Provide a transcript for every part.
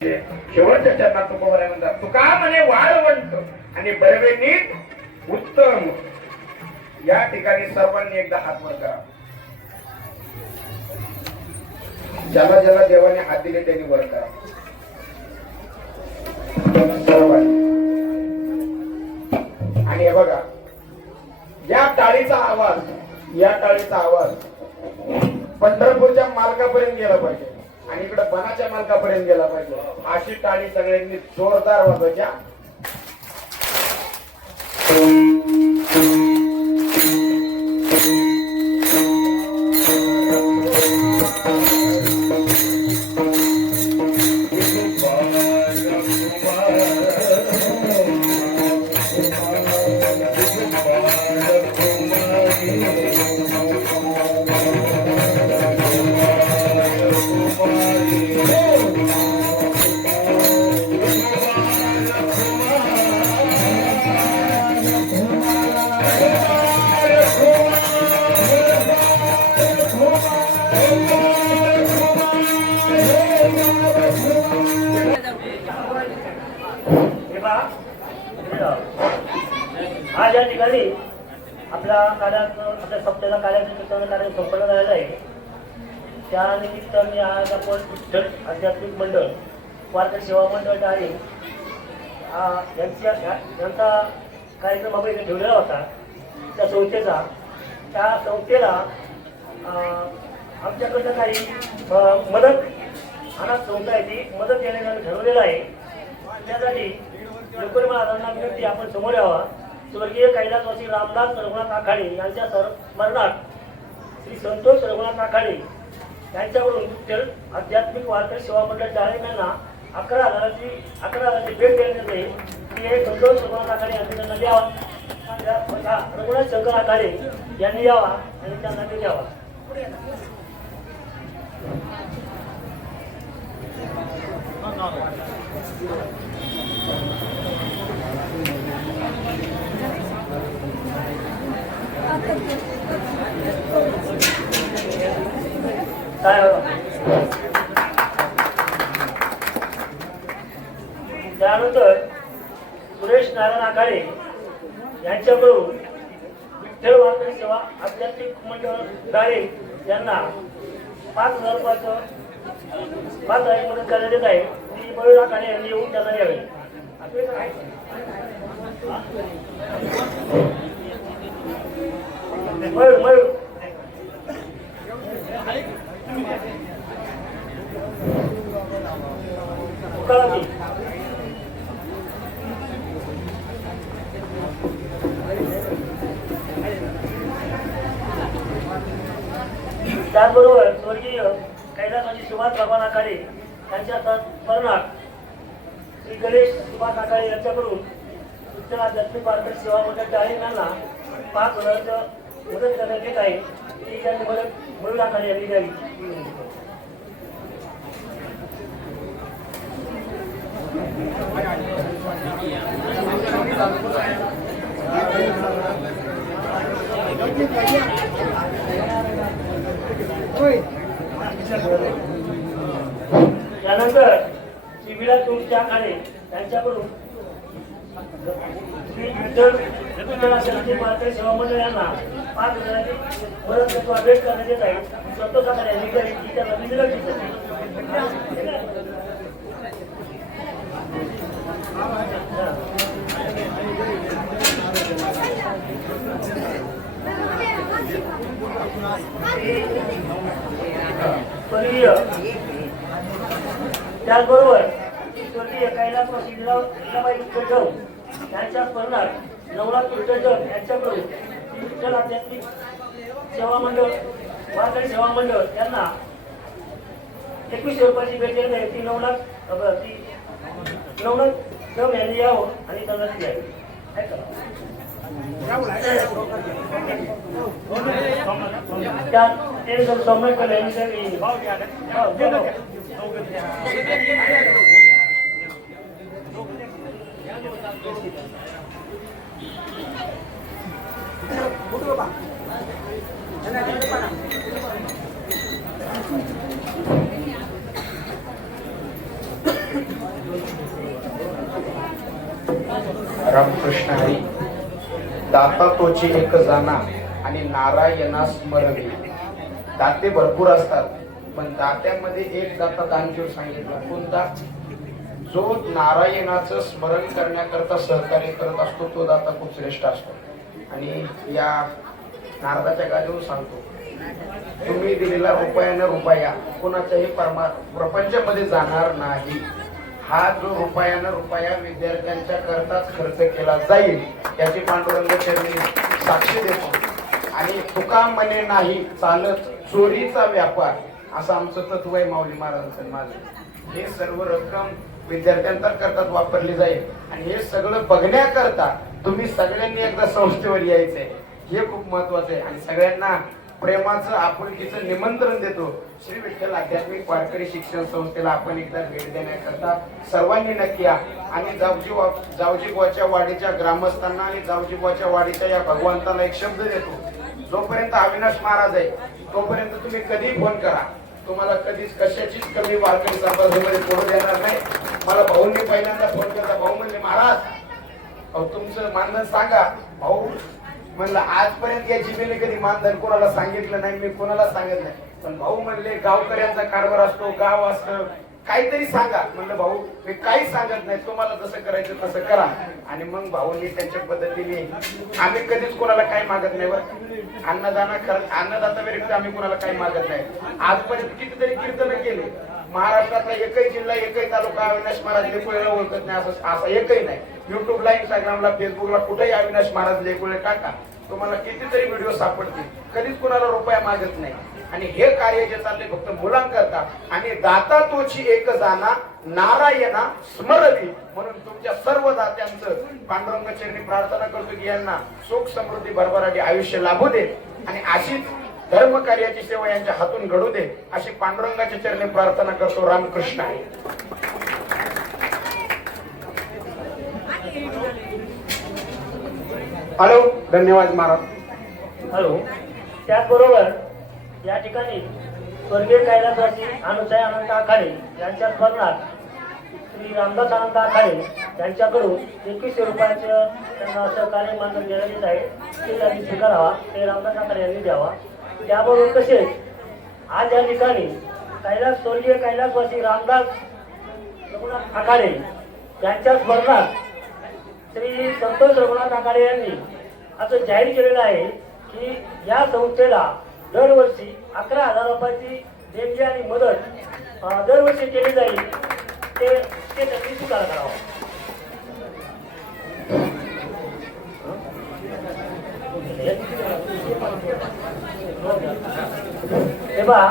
शेवटच्या चरणात तुकोबराय म्हणतात तुका म्हणे वाळवंट आणि बरवे नीट उत्तम. या ठिकाणी सर्वांनी एकदा हात वर करा. ज्याला ज्याला देवाने हात दिले त्यांनी वर करा. सर्वांनी. आणि हे बघा या टाळीचा आवाज या टाळीचा आवाज पंढरपूरच्या मालकापर्यंत गेला पाहिजे. आणि इकडे बनाच्या मालकापर्यंत गेला पाहिजे. अशी टाळी सगळ्यांनी जोरदार वाजवायच्या आज या ठिकाणी आपल्या कार्याचं आपल्या सप्त्याला कार्याचं चित्रण कार्य संपन्न झालेलं आहे त्या निमित्ताने आज आपण विठ्ठल आध्यात्मिक मंडळ वारकरी सेवा मंडळ आहे. यांच्या यांचा कार्यक्रम आपण इथे ठेवलेला होता. त्या संस्थेचा. त्या संस्थेला अं, आमच्याकडनं काही मदत अनाथ संस्था आहे ती मदत देण्याचं आम्ही ठरवलेलं आहे. त्यासाठी लवकर महाराजांना विनंती आपण समोर यावा. स्वर्गीय कैलासवासी रामदास रघुनाथ आखाडे यांच्या सर स्मरणात श्री संतोष रघुनाथ आखाडे यांच्याकडून विठ्ठल आध्यात्मिक वारकरी सेवा मंडळ डाळिंब यांना अकरा हजाराची अकरा हजाराची भेट देण्यात येईल ती हे संतोष रघुनाथ आखाडे यांनी त्यांना द्यावा रघुनाथ शंकर आखाडे यांनी यावा आणि त्यांना ते द्यावा काय हो? त्यानंतर सुरेश नारायण आखाडे यांच्याकडून खेळ वारकरी सेवा आध्यात्मिक मंडळ गाळे यांना पाच हजार रुपयाचं पाच हजार मदत करण्यात येत आहे. ती मयूर काणे यांनी येऊन त्यांना द्यावी आपले मयूर मयूर तुकाराम त्याचबरोबर स्वर्गीय कैलासाची सुभाष भगवान आखाडे यांच्या स्मरणात श्री गणेश सुभाष आखाडे यांच्याकडून विठ्ठल दक्षिण पार्कर सेवा मंडळ डाळिंब यांना पाच हजाराचं मदत करण्यात येत आहे. ती त्यांनी मदत मिळून आखाडे यांनी द्यावी त्यानंतर श्री विलास तुमच्या आखाडे यांच्याकडून सेवा मंडळ यांना पाच हजाराची मदत भेट करण्यात येत आहे संतोष आखाडे यांनी विनंती त्याचबरोबर स्वर्गीय कैलासवासी लीला- लीलाबाई विठ्ठल यांच्या स्मरणात नवनाथ विठ्ठल यांच्याकडून विठ्ठल आध्यात्मिक सेवा मंडळ वारकरी सेवा मंडळ यांना एकवीसशे रुपयाची भेट देत आहे ती नवनाथ ती नवनाथ जम यांनी यावं आणि त्यांना ती द्यावी. त्यात ते जर सौम्य केलं यांनी तरी- हो, दे ना. Thank रामकृष्ण हरी दाता तोची एक जाणा आणि नारायणा स्मरणे दाते भरपूर असतात पण दात्यामध्ये एक दाता दानशूर सांगितला. कोणता? जो नारायणाचं स्मरण करण्याकरता सहकार्य करत असतो तो दाता खूप श्रेष्ठ असतो. आणि या नारदाच्या गाडीवर सांगतो तुम्ही दिलेला रुपयानं रुपया कोणाच्याही परमा प्रपंचामध्ये जाणार नाही. हा जो रुपयानं रुपया विद्यार्थ्यांच्या करताच खर्च केला जाईल याची पांडुरंग चरणी साक्षी देतो. आणि तुका म्हणे नाही चालत चोरीचा व्यापार असं आमचं तत्व आहे माऊली महाराजांचं माझं हे सर्व रक्कम विद्यार्थ्यांतर करतात वापरली जाईल. आणि हे सगळं बघण्याकरता तुम्ही सगळ्यांनी एकदा संस्थेवर यायचंय. हे खूप महत्वाचं आहे. आणि सगळ्यांना प्रेमाचं आपुलकीचं निमंत्रण देतो. श्री विठ्ठल आध्यात्मिक वारकरी शिक्षण संस्थेला आपण एकदा भेट देण्याकरता सर्वांनी नक्की या. आणि जावजी वा जावजी बुवाच्या वाडीच्या ग्रामस्थांना आणि जावजी बुवाच्या वाडीच्या या भगवंताला एक शब्द देतो. जोपर्यंत अविनाश महाराज आहे तोपर्यंत तुम्ही कधीही फोन करा. तुम्हाला कधीच कशाचीच कमी वारकरी संपर्कामध्ये पडू देणार नाही. मला भाऊंनी पहिल्यांदा फोन केला. भाऊ म्हणले महाराज अहो तुमचं मानधन सांगा. भाऊ म्हणलं आजपर्यंत या जिमेने कधी मानधन कोणाला सांगितलं नाही मी कोणाला सांगत नाही. पण भाऊ म्हणले गावकऱ्यांचा कारभार असतो गाव असतं काहीतरी सांगा. म्हणलं भाऊ मी काही सांगत नाही तुम्हाला जसं करायचं तसं करा. आणि मग भाऊंनी त्यांच्या पद्धतीने आम्ही कधीच कोणाला काही मागत नाही बरं. अन्नदाना खरं अन्नदाता व्यतिरिक्त आम्ही कोणाला काही मागत नाही. आजपर्यंत कितीतरी कीर्तन केले. महाराष्ट्रातला एकही जिल्हा एकही तालुका अविनाश महाराज लेकुळेला ओळखत नाही असं असं एकही नाही. युट्यूबला इंस्टाग्रामला फेसबुकला कुठेही अविनाश महाराज लेकुळे टाका. तुम्हाला कितीतरी व्हिडिओ सापडतील. कधीच कुणाला रुपया मागत नाही. आणि हे कार्य जे चालले फक्त मुलांकरता. आणि दाता तोची एक जाना नारायणा स्मरवी म्हणून तुमच्या सर्व दात्यांचं पांडुरंग चरणी प्रार्थना करतो की यांना सुख समृद्धी भरभराटी आयुष्य लाभू दे. आणि अशीच धर्म कार्याची सेवा यांच्या हातून घडू दे अशी पांडुरंगाच्या चरणी प्रार्थना करतो रामकृष्ण. आहे हॅलो धन्यवाद महाराज. हॅलो त्याचबरोबर या ठिकाणी स्वर्गीय कैलासवासी अनुसय अनंत आखाडे यांच्या स्मरणात श्री रामदास अनंत आखाडे यांच्याकडून एकवीसशे रुपयाचं त्यांना सहकार्य मानधन देण्यात येत आहे. ते त्यांनी स्वीकारावा ते रामदास आखाडे यांनी द्यावा. त्याबरोबर तसेच आज या ठिकाणी कैलास स्वर्गीय कैलासवासी रामदास रघुनाथ आखाडे यांच्या स्मरणात श्री संतोष रघुनाथ आघाडे यांनी असं जाहीर केलेलं आहे की या संस्थेला दरवर्षी अकरा हजार रुपयाची देणगी आणि मदत दरवर्षी केली जाईल. ते ते त्यांनी स्वीकार करावा. हे पहा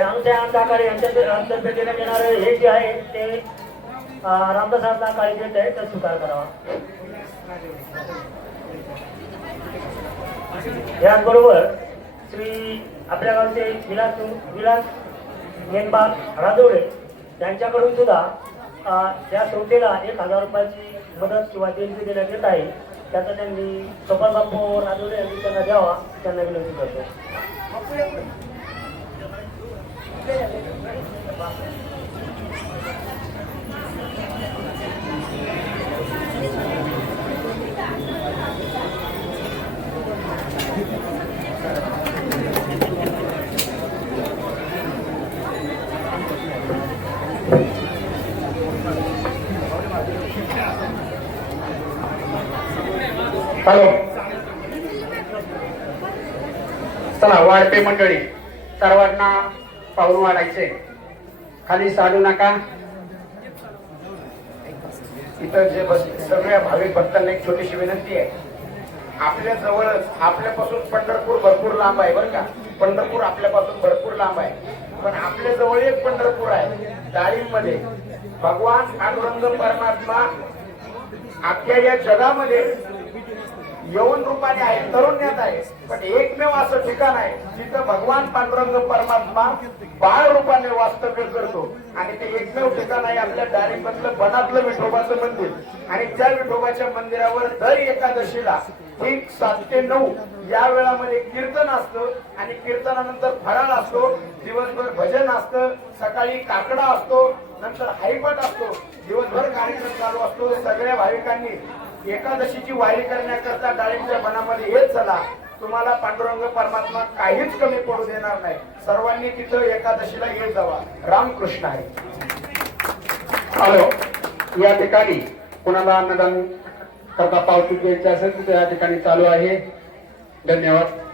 आमच्या आमदार यांच्या अंतर्गत देण्यात येणारे हे जे आहे ते रामदासांना रामदास आमदार देत आहे तर स्वीकार करावा. याचबरोबर श्री आपल्या गावचे विलास विलास मेनबाग राजवडे यांच्याकडून सुद्धा त्या या संस्थेला एक हजार रुपयाची मदत किंवा देणगी देण्यात येत आहे. त्याचा त्यांनी सोपान बापू राजोडे यांनी त्यांना द्यावा त्यांना विनंती करतो हॅलो. चला वाढपे मंडळी सर्वांना पाहून वाढायचे. खाली चालू नका. इथं जे बस सगळ्या भाविक भक्तांना एक छोटीशी विनंती आहे. आपल्या जवळच आपल्यापासून पंढरपूर भरपूर लांब आहे बरं का? पंढरपूर आपल्यापासून भरपूर लांब आहे. पण आपल्या जवळ एक पंढरपूर आहे डाळींमध्ये भगवान पांडुरंग परमात्मा आपल्या या जगामध्ये यवन रूपाने आहे तरुण्यात आहे. पण एकमेव असं ठिकाण आहे जिथं भगवान पांडुरंग परमात्मा बाळ रूपाने वास्तव्य करतो. आणि ते एकमेव ठिकाण आहे आपल्या डाळिंबातलं बनातलं विठोबाचं मंदिर. आणि त्या विठोबाच्या मंदिरावर दर एकादशीला ठीक सात ते नऊ या वेळामध्ये कीर्तन असतं. आणि कीर्तनानंतर फराळ असतो दिवसभर भजन असतं सकाळी काकडा असतो नंतर हायपट असतो दिवसभर कार्यक्रम चालू असतो. सगळ्या भाविकांनी एकादशीची वारी करण्याकरता डाळींच्या मनामध्ये येत चला. तुम्हाला पांडुरंग परमात्मा काहीच कमी पडू देणार नाही. सर्वांनी तिथं एकादशीला येत जावा. रामकृष्ण आहे. हॅलो. या ठिकाणी कुणाला अन्नदान करता पावती द्यायची असेल तर या ठिकाणी चालू आहे. धन्यवाद.